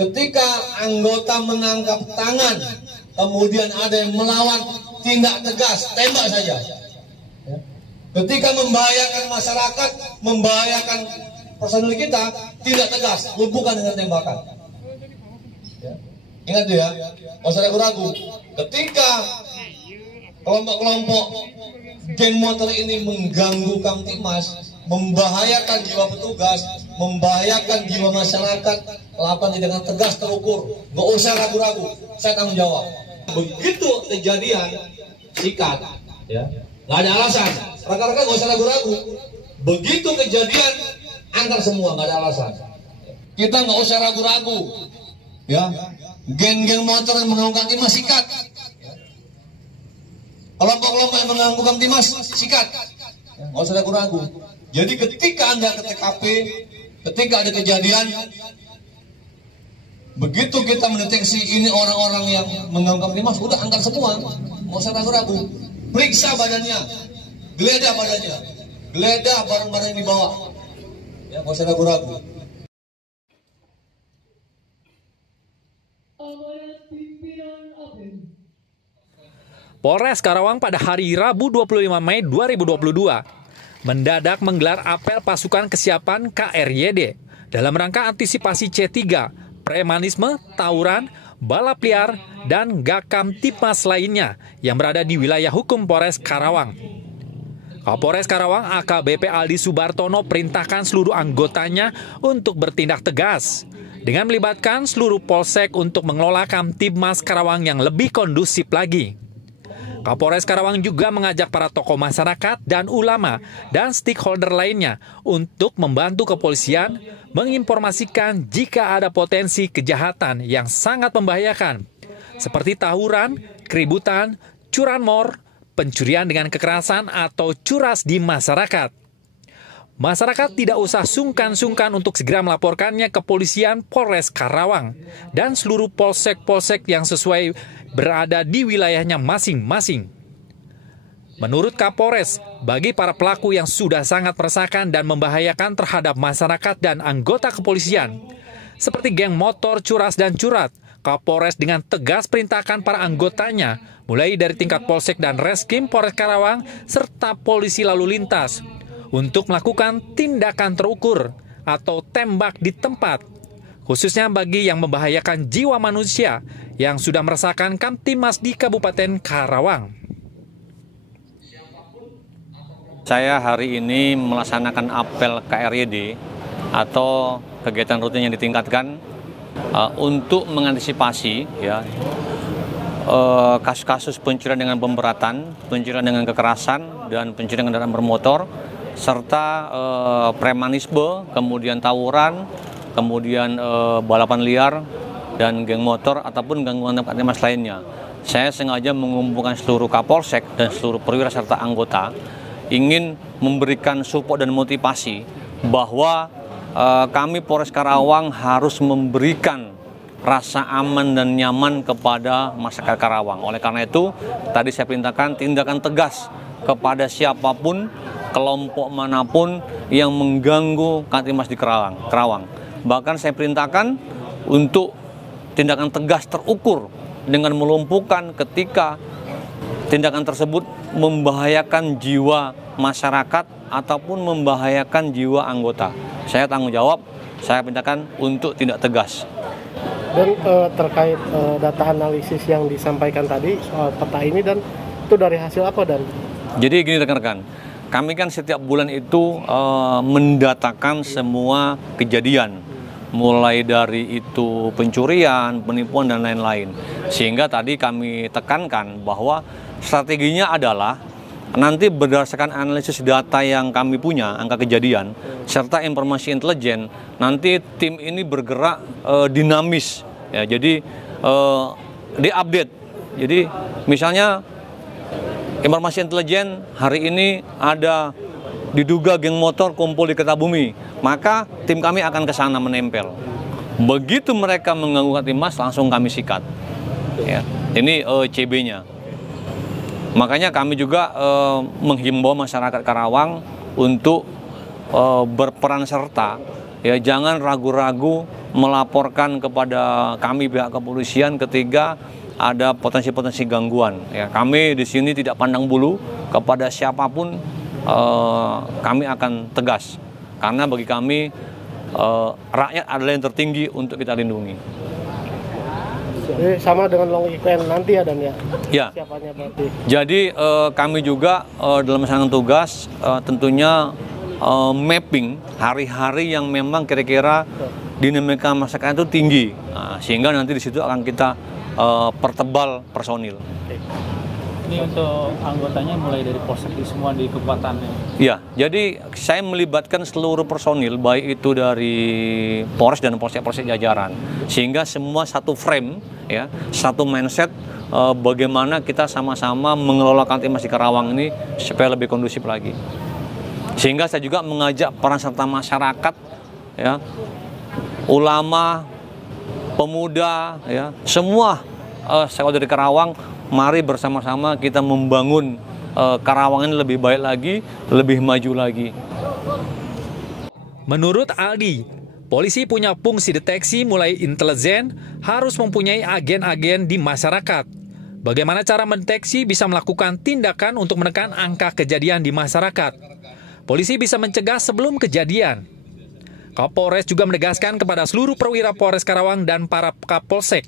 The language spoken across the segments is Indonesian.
ketika anggota menangkap tangan, kemudian ada yang melawan, tindak tegas, tembak saja. Ketika membahayakan masyarakat, membahayakan personil kita, tidak tegas, lumpuhkan dengan tembakan. Ingat ya, nggak usah ragu-ragu. Ketika kelompok-kelompok geng motor ini mengganggu Kamtimas, membahayakan jiwa petugas, membahayakan jiwa masyarakat, lakukan dengan tegas, terukur, nggak usah ragu-ragu. Saya tanggung jawab. Begitu kejadian, sikat, ya, nggak ada alasan. Rekan-rekan nggak usah ragu-ragu. Begitu kejadian, antar semua, nggak ada alasan. Kita nggak usah ragu-ragu, ya. Geng-geng motor yang mengganggu Kamtimas, sikat. Kelompok-kelompok yang mengganggu Kamtimas, sikat. Nggak usah ragu-ragu. Jadi ketika Anda ke TKP, ketika ada kejadian, begitu kita mendeteksi ini orang-orang yang mengganggu Kamtimas, udah angkat semua, nggak usah ragu-ragu. Periksa badannya, geledah badannya, geledah barang-barang yang dibawa, ya nggak usah ragu-ragu. Polres Karawang pada hari Rabu 25 Mei 2022 mendadak menggelar apel pasukan kesiapan KRYD dalam rangka antisipasi C3, premanisme, tawuran, balap liar, dan Gakamtimas lainnya yang berada di wilayah hukum Polres Karawang. Kapolres Karawang AKBP Aldi Subartono perintahkan seluruh anggotanya untuk bertindak tegas dengan melibatkan seluruh polsek untuk mengelola Kamtimas Karawang yang lebih kondusif lagi. Kapolres Karawang juga mengajak para tokoh masyarakat dan ulama dan stakeholder lainnya untuk membantu kepolisian menginformasikan jika ada potensi kejahatan yang sangat membahayakan, seperti tawuran, keributan, curanmor, pencurian dengan kekerasan, atau curas di masyarakat. Masyarakat tidak usah sungkan-sungkan untuk segera melaporkannya ke kepolisian Polres Karawang dan seluruh polsek-polsek yang sesuai berada di wilayahnya masing-masing. Menurut Kapolres, bagi para pelaku yang sudah sangat meresahkan dan membahayakan terhadap masyarakat dan anggota kepolisian, seperti geng motor, curas, dan curat, Kapolres dengan tegas perintahkan para anggotanya, mulai dari tingkat polsek dan reskrim Polres Karawang, serta polisi lalu lintas, untuk melakukan tindakan terukur atau tembak di tempat, khususnya bagi yang membahayakan jiwa manusia yang sudah merasakan Kamtimas di Kabupaten Karawang. Saya hari ini melaksanakan apel KRYD atau kegiatan rutin yang ditingkatkan untuk mengantisipasi ya kasus-kasus pencurian dengan pemberatan, pencurian dengan kekerasan, dan pencurian kendaraan bermotor, serta premanisme, kemudian tawuran, kemudian balapan liar, dan geng motor ataupun gangguan Kamtimas lainnya. Saya sengaja mengumpulkan seluruh kapolsek dan seluruh perwira serta anggota, ingin memberikan support dan motivasi bahwa kami Polres Karawang harus memberikan rasa aman dan nyaman kepada masyarakat Karawang. Oleh karena itu, tadi saya perintahkan tindakan tegas kepada siapapun, kelompok manapun yang mengganggu Kamtimas di Karawang. Bahkan saya perintahkan untuk tindakan tegas terukur dengan melumpuhkan ketika tindakan tersebut membahayakan jiwa masyarakat ataupun membahayakan jiwa anggota. Saya tanggung jawab, saya perintahkan untuk tindak tegas. Dan terkait data analisis yang disampaikan tadi soal peta ini, dan itu dari hasil apa, Dan? Jadi gini rekan-rekan, kami kan setiap bulan itu mendatakan semua kejadian, mulai dari itu pencurian, penipuan, dan lain-lain. Sehingga tadi kami tekankan bahwa strateginya adalah nanti berdasarkan analisis data yang kami punya, angka kejadian, serta informasi intelijen, nanti tim ini bergerak dinamis. Ya, jadi diupdate. Jadi misalnya informasi intelijen hari ini ada diduga geng motor kumpul di Kertabumi, maka tim kami akan ke sana menempel. Begitu mereka mengganggu Kamtimas, langsung kami sikat. Ya, ini CB-nya. Makanya kami juga menghimbau masyarakat Karawang untuk berperan serta ya jangan ragu-ragu melaporkan kepada kami pihak kepolisian ketika ada potensi-potensi gangguan. Ya, kami di sini tidak pandang bulu kepada siapapun, kami akan tegas karena bagi kami rakyat adalah yang tertinggi untuk kita lindungi. Jadi sama dengan long weekend nanti ya, Dan ya? Ya. Siapanya berarti? Jadi kami juga dalam melaksanakan tugas tentunya mapping hari-hari yang memang kira-kira dinamika masyarakat itu tinggi, sehingga nanti di situ akan kita pertebal personil. Ini untuk anggotanya mulai dari polsek di semua di kabupaten. Ya, jadi saya melibatkan seluruh personil, baik itu dari Polres dan polsek-polsek jajaran, sehingga semua satu frame, ya, satu mindset bagaimana kita sama-sama mengelola Kamtibmas di Karawang ini supaya lebih kondusif lagi. Sehingga saya juga mengajak peran serta masyarakat, ya, ulama, pemuda, ya, semua stakeholder di Karawang. Mari bersama-sama kita membangun Karawang ini lebih baik lagi, lebih maju lagi. Menurut Aldi, polisi punya fungsi deteksi mulai intelijen, harus mempunyai agen-agen di masyarakat. Bagaimana cara mendeteksi bisa melakukan tindakan untuk menekan angka kejadian di masyarakat. Polisi bisa mencegah sebelum kejadian. Kapolres juga menegaskan kepada seluruh perwira Polres Karawang dan para Kapolsek,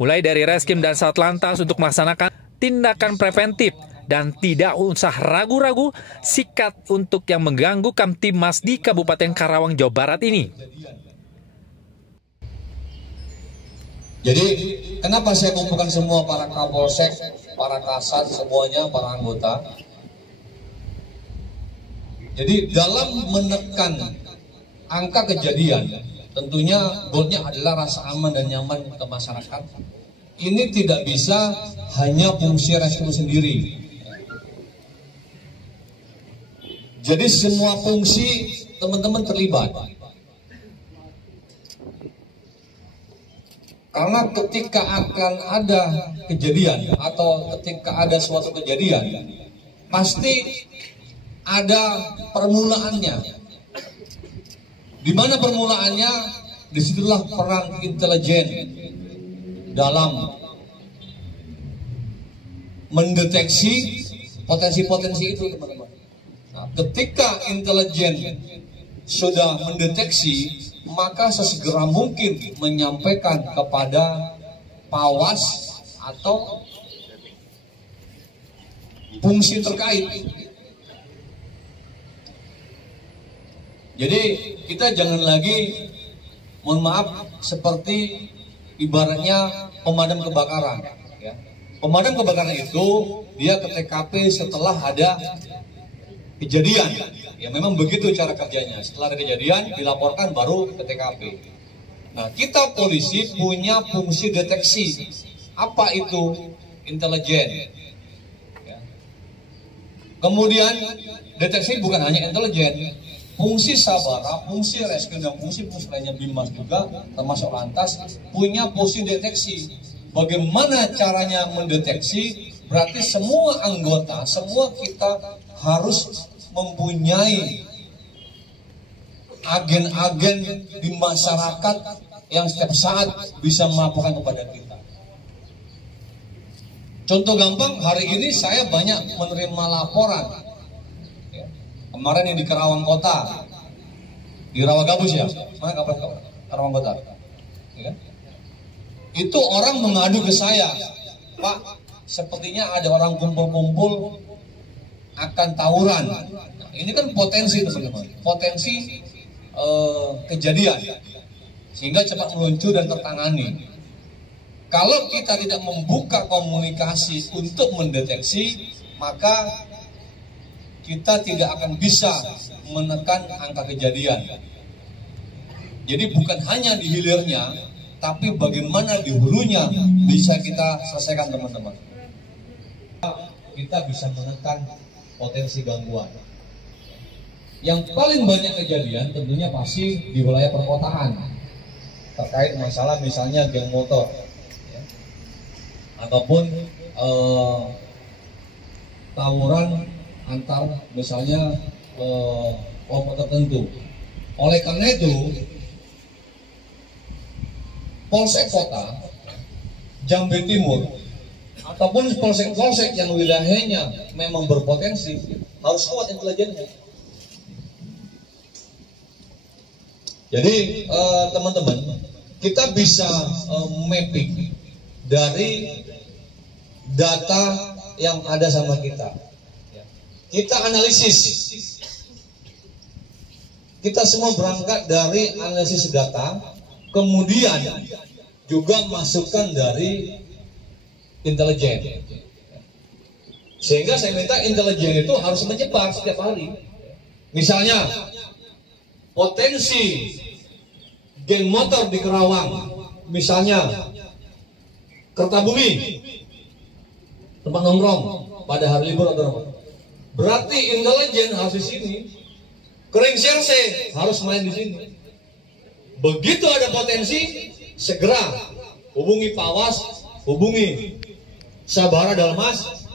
mulai dari Reskim dan Satlantas untuk melaksanakan tindakan preventif dan tidak usah ragu-ragu sikat untuk yang mengganggu Kamtibmas di Kabupaten Karawang, Jawa Barat ini. Jadi kenapa saya kumpulkan semua para Kapolsek, para Kasat, semuanya, para anggota? Jadi dalam menekan angka kejadian, tentunya goalnya adalah rasa aman dan nyaman ke masyarakat. Ini tidak bisa hanya fungsi rescue sendiri. Jadi semua fungsi teman-teman terlibat. Karena ketika akan ada kejadian atau ketika ada suatu kejadian, pasti ada permulaannya. Di mana permulaannya? Disitulah peran intelijen dalam mendeteksi potensi-potensi itu, teman-teman. Nah, ketika intelijen sudah mendeteksi, maka sesegera mungkin menyampaikan kepada Pawas atau fungsi terkait. Jadi kita jangan lagi, mohon maaf, seperti ibaratnya pemadam kebakaran. Ya. Pemadam kebakaran itu dia ke TKP setelah ada kejadian. Ya memang begitu cara kerjanya. Setelah ada kejadian dilaporkan baru ke TKP. Nah, kita polisi punya fungsi deteksi. Apa itu? Intelijen. Ya. Kemudian deteksi bukan hanya intelijen. Fungsi Sabara, fungsi rescue dan fungsi lainnya Bimas juga termasuk lantas punya fungsi deteksi. Bagaimana caranya mendeteksi? Berarti semua anggota, semua kita harus mempunyai agen-agen di masyarakat yang setiap saat bisa melaporkan kepada kita. Contoh gampang, hari ini saya banyak menerima laporan. Kemarin yang di Karawang Kota, di Rawagabus ya, mana Karawang Kota, ya. Itu orang mengadu ke saya, Pak, sepertinya ada orang kumpul-kumpul akan tawuran. Nah, ini kan potensi, teman-teman, potensi kejadian, sehingga cepat meluncur dan tertangani. Kalau kita tidak membuka komunikasi untuk mendeteksi, maka kita tidak akan bisa menekan angka kejadian. Jadi bukan hanya di hilirnya, tapi bagaimana di hulunya bisa kita selesaikan, teman-teman. Kita bisa menekan potensi gangguan. Yang paling banyak kejadian tentunya pasti di wilayah perkotaan, terkait masalah misalnya geng motor, ya. Ataupun tawuran antar misalnya kelompok tertentu. Oleh karena itu, Polsek Kota Jambi Timur ataupun polsek-polsek yang wilayahnya memang berpotensi harus kuat intelijennya. Jadi teman-teman, kita bisa mapping dari data yang ada sama kita. Kita analisis. Kita semua berangkat dari analisis data, kemudian juga masukan dari intelijen. Sehingga saya minta intelijen itu harus menyebar setiap hari. Misalnya, potensi geng motor di Kerawang, misalnya Kertabumi, tempat nongkrong pada hari libur atau apa. Berarti intelijen harus di sini. Kering Serse harus main di sini. Begitu ada potensi, segera hubungi Pawas, hubungi Sabara Dalmas.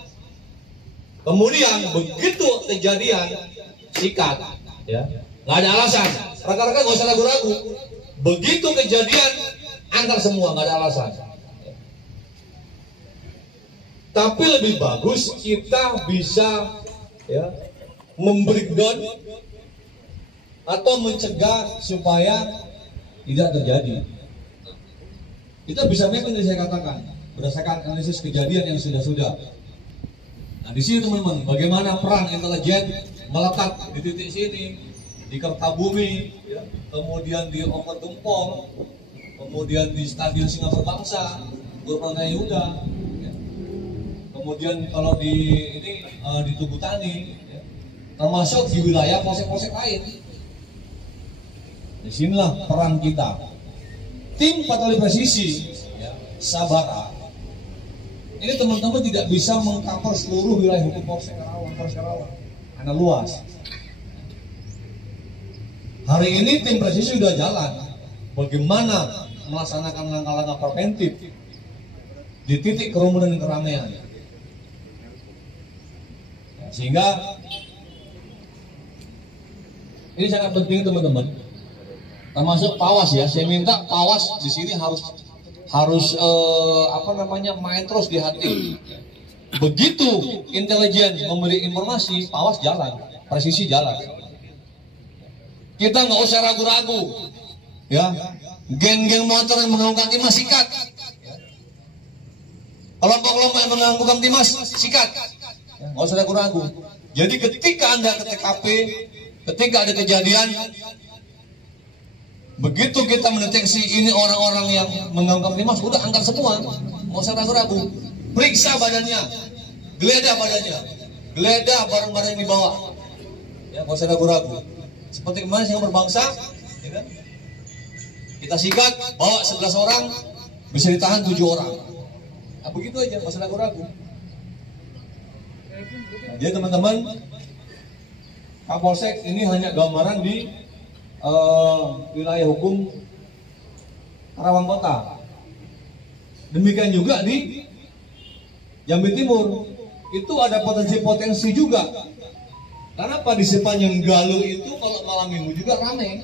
Kemudian begitu kejadian, sikat, ya, nggak ada alasan. Rekan-rekan nggak usah ragu-ragu. Begitu kejadian, antar semua, nggak ada alasan. Tapi lebih bagus kita bisa, ya, membreakdown atau mencegah supaya tidak terjadi. Kita bisa mapping yang saya katakan berdasarkan analisis kejadian yang sudah-sudah. Nah, di sini teman-teman, bagaimana peran intelijen melekat di titik sini, di Kertabumi, ya, kemudian di Oper Gempol, kemudian di Stadion Singapura Bangsa, Purbalingga Yuda, ya. Kemudian kalau di ini di Tugu Tani, ya, termasuk di wilayah polsek-polsek lain. Disinilah peran kita. Tim patroli presisi, ya, Sabara. Ini teman-teman tidak bisa mengcover seluruh wilayah hukum Polsek Karawang, karena luas. Hari ini tim presisi sudah jalan. Bagaimana melaksanakan langkah-langkah preventif di titik kerumunan dan keramaian. Ya, sehingga ini sangat penting teman-teman. Termasuk Pawas, ya, saya minta Pawas di sini harus main terus di hati. Begitu intelijen memberi informasi, Pawas jalan, presisi jalan. Kita nggak usah ragu-ragu, ya. Geng-geng motor yang mengganggu Kamtimas, sikat. Kelompok-kelompok yang mengganggu Kamtimas, sikat. Nggak usah ragu-ragu. Jadi ketika Anda ke TKP, ketika ada kejadian, begitu kita mendeteksi ini orang-orang yang mengganggu Kamtimas, udah angkat semua, nggak usah ragu-ragu. Periksa badannya, geledah badannya, geledah barang-barang yang dibawa, ya, nggak usah ragu-ragu. Seperti kemarin Singapura Bangsa, ya kan? Kita sikat, bawa 11 orang, bisa ditahan 7 orang. Nah, begitu aja, nggak usah ragu-ragu. Nah, jadi teman-teman, Kapolsek ini hanya gambaran di wilayah hukum Karawang Kota. Demikian juga di Jambi Timur. Itu ada potensi-potensi juga. Kenapa di sepanjang Galuh itu kalau malam minggu juga ramai.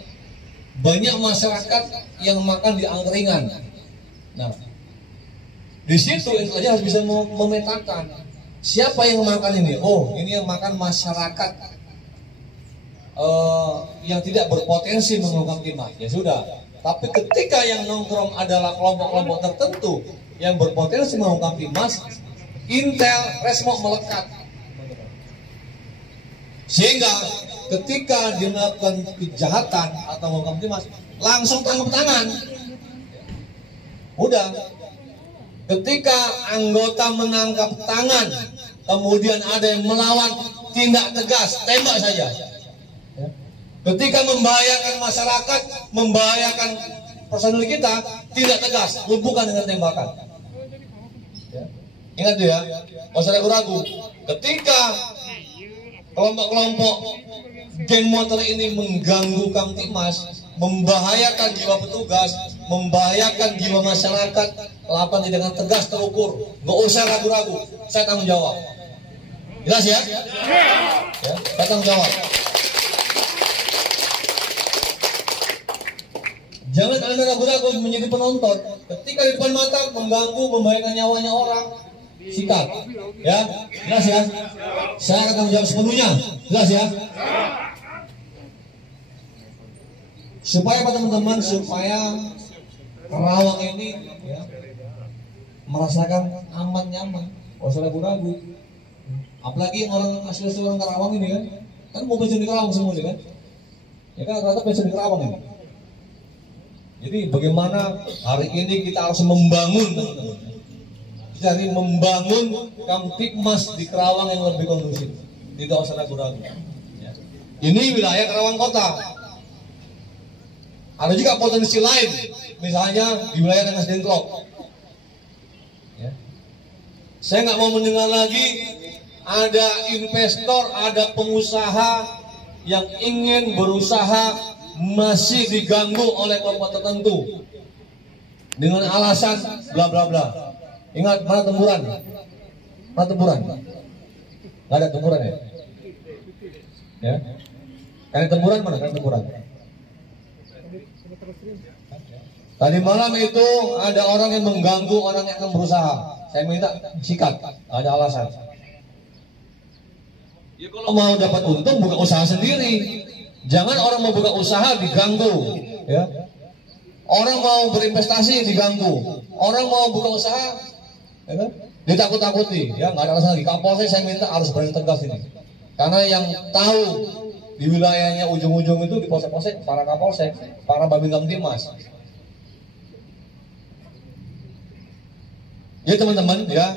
Banyak masyarakat yang makan di angkringan. Nah, di situ intelijen harus bisa memetakan siapa yang makan ini. Oh, ini yang makan masyarakat yang tidak berpotensi mengungkap Kamtimas, ya sudah. Tapi ketika yang nongkrong adalah kelompok-kelompok tertentu yang berpotensi mengungkap Kamtimas, intel resmo melekat. Sehingga ketika dia melakukan kejahatan atau mengungkap Kamtimas, langsung tangkap tangan. Udah. Ketika anggota menangkap tangan, kemudian ada yang melawan, tindak tegas, tembak saja. Ketika membahayakan masyarakat, membahayakan personil kita, tidak tegas, lumpuhkan dengan tembakan. Ya. Ingat tuh ya, nggak usah ragu-ragu. Ketika kelompok-kelompok geng motor ini mengganggu Kamtimas, membahayakan jiwa petugas, membahayakan jiwa masyarakat, lakukan dengan tegas, terukur, nggak usah ragu-ragu. Saya tanggung jawab. Jelas ya? Ya, saya tanggung jawab. Jangan Anda ragu-ragu menjadi penonton. Ketika di depan mata mengganggu, membahayakan nyawanya orang, sikat. Ya, jelas ya. Saya akan tanggung jawab sepenuhnya. Jelas ya. Supaya apa teman-teman? Supaya Karawang ini ya, merasakan aman nyaman. Gak usah ragu-ragu. Apalagi orang asli orang Karawang ini kan mau pensiun di Karawang semua kan? Ya kan rata-rata pensiun di Karawang ini. Jadi bagaimana hari ini kita harus membangun, jadi membangun Kamtipmas di Karawang yang lebih kondusif, tidak usah ragu-ragu. Ya. Ini wilayah Karawang Kota. Ada juga potensi lain, misalnya di wilayah Rengas Dengklok. Ya. Saya nggak mau mendengar lagi ada investor, ada pengusaha yang ingin berusaha masih diganggu oleh kelompok tertentu dengan alasan bla bla bla. Ingat, mana temburan? Mana temburan? Nggak ada temburan ya? Ya. Kan temburan mana? Kan temburan. Tadi malam itu ada orang yang mengganggu orang yang akan berusaha. Saya minta sikat. Ada alasan. Ya kalau mau dapat untung buka usaha sendiri. Jangan orang mau buka usaha diganggu, ya. Orang mau berinvestasi diganggu, orang mau buka usaha, ya kan? Ditakut-takuti, ya nggak ada alasan lagi. Kapolsek saya minta harus berani tegas ini, karena yang tahu di wilayahnya ujung-ujung itu di polsek-polsek, para kapolsek, para Babin Kamtipmas. Ya teman-teman, ya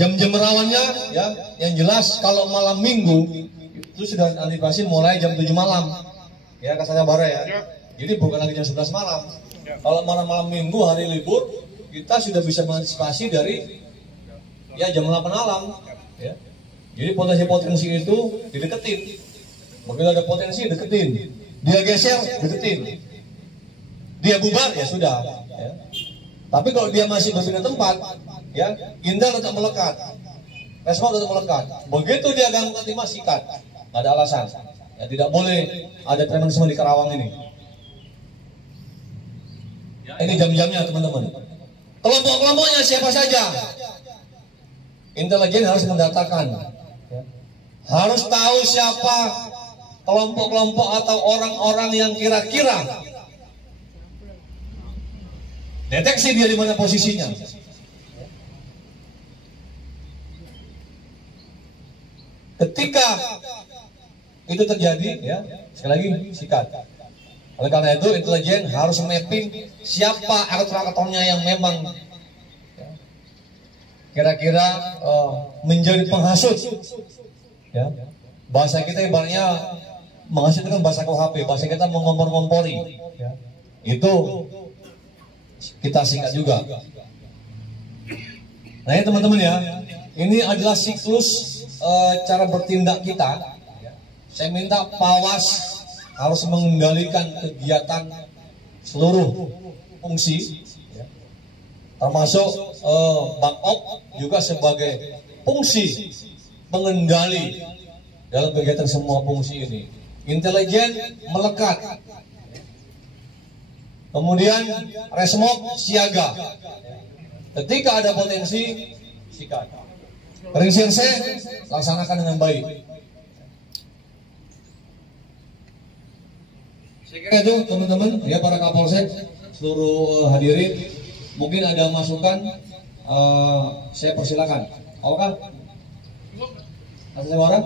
jam-jam rawannya, ya yang jelas kalau malam minggu itu sudah antisipasi mulai jam 7 malam ya kasarnya bara ya. Jadi bukan lagi jam 11 malam. Kalau malam-malam minggu hari libur kita sudah bisa mengantisipasi dari ya jam 8 malam ya. Jadi potensi-potensi itu dideketin. Begitu ada potensi deketin. Dia geser deketin. Dia bubar ya sudah ya. Tapi kalau dia masih berpindah tempat ya, Indra tetap melekat. Respon tetap melekat. Begitu dia ganggu Kamtipmas sikat. Gak ada alasan, ya, tidak boleh ada premanisme di Karawang ini. Ini jam-jamnya teman-teman. Kelompok-kelompoknya siapa saja, intelijen harus mendatakan, ya. Harus tahu siapa kelompok-kelompok atau orang-orang yang kira-kira, deteksi dia di mana posisinya. Ketika itu terjadi, ya sekali lagi sikat. Oleh karena itu intelijen harus mapping siapa aktor-aktornya yang memang kira-kira menjadi penghasut. Ya. Bahasa kita ibaratnya menghasut itu kan bahasa KUHP, bahasa kita mengompor-ngompori. Ya. Itu kita singkat juga. Nah ini teman-teman ya, ini adalah siklus cara bertindak kita. Saya minta Pawas harus mengendalikan kegiatan seluruh fungsi, ya. Termasuk Bangkok juga sebagai fungsi pengendali dalam kegiatan semua fungsi ini. Intelijen melekat, kemudian Resmob siaga. Ketika ada potensi sikat. Ring sirse laksanakan dengan baik. Saya kira itu teman-teman, ya para Kapolsek, seluruh hadirin, mungkin ada masukan, saya persilakan. Oke? Ada suara?